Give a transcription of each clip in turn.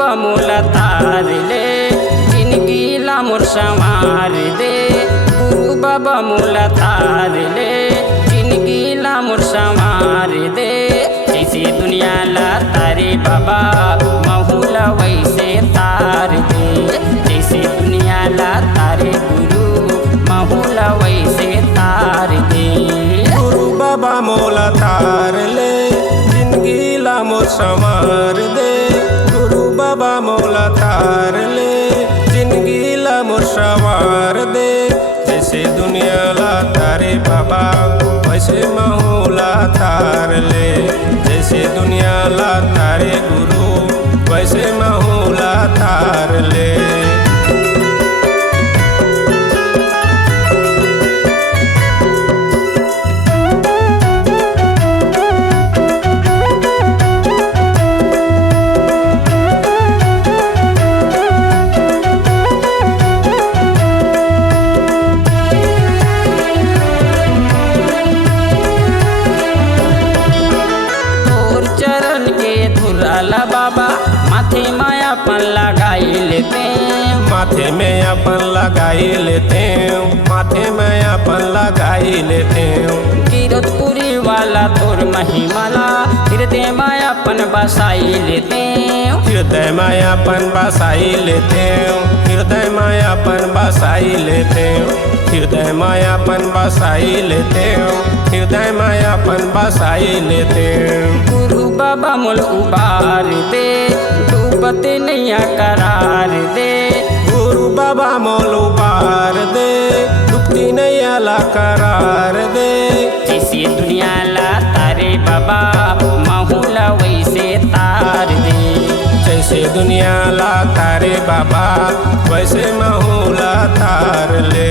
बाबा मोला तार ले जिंदगी ला मोर संवार दे। गुरु बाबा मोला तार ले जिंदगी ला मोर संवार दे। जैसे दुनिया ला तारे बाबा महुला वैसे तार दे। जैसे दुनिया ला तारे गुरु महुला वैसे तार दे। गुरु बाबा मोला तार ले जिंदगी ला मोर संवार दे। गुरु बाबा मोला तार ले जिंदगी ला मोर संवार दे। जैसे दुनिया ला तारे बाबा वैसे महुला तार ले। जैसे दुनिया ला तारे गुरु वैसे महुला तार ले। बाबा माथे में अपन लगाई लेते। माथे में अपन लगाई लेते। माथे में अपन लगाई लेते। कीरतपुरी वाला तोर महिमाला हृदय में अपन बसाई लेते। हृदय में अपन बसाई लेते। हृदय में अपन बसाई लेते। हृदय में अपन बसाई लेते। हृदय में अपन बसाई लेते। गुरु बाबा मोल उबार दे डूबते नैया करार दे। गुरु बाबा मोल उबार दे डूबती नैया ला करार दे। जैसे दुनिया ला तारे बाबा महुला वैसे तार दे। जैसे दुनिया ला तारे बाबा वैसे महुला तार ले।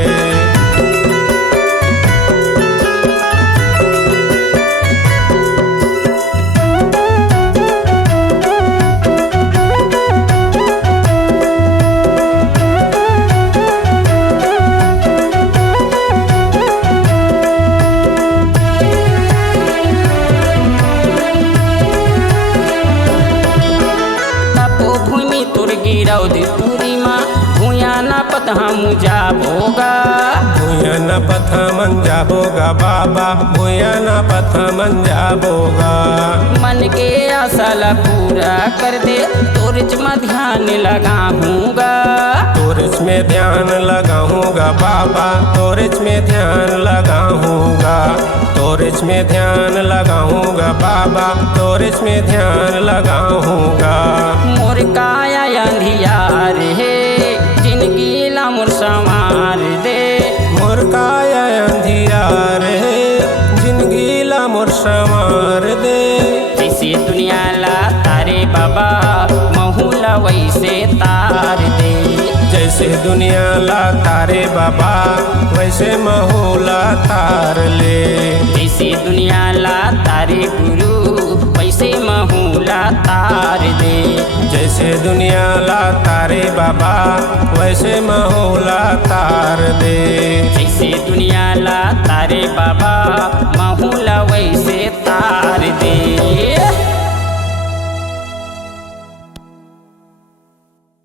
गिरौदी पूरी माँ भूया न पत हम जाबोगा। भूया न पथ मन जाबोगा बाबा भूया न पथ मन जाबोगा। मन के आशा पूरा कर दे तोरिच में ध्यान लगाऊंगा। तोरिच में ध्यान लगाऊंगा बाबा तोरिच में ध्यान लगाऊंगा। तोरिच में ध्यान लगाऊंगा बाबा तोरिच में ध्यान लगाऊंगा। मोर काया अंधियार है जिंदगी ला मोर संवार दे। मोर काया अंधियार है जिंदगी ला मोर संवार दे। जैसे दुनिया ला तारे बाबा महुला वैसे तार दे। जैसे दुनिया ला तारे बाबा वैसे महुला तार ले। जैसे दुनिया ला तारे गुरु वैसे महुला तार दे। जैसे दुनिया ला तारे बाबा वैसे महुला तार दे। जैसे दुनिया ला तारे बाबा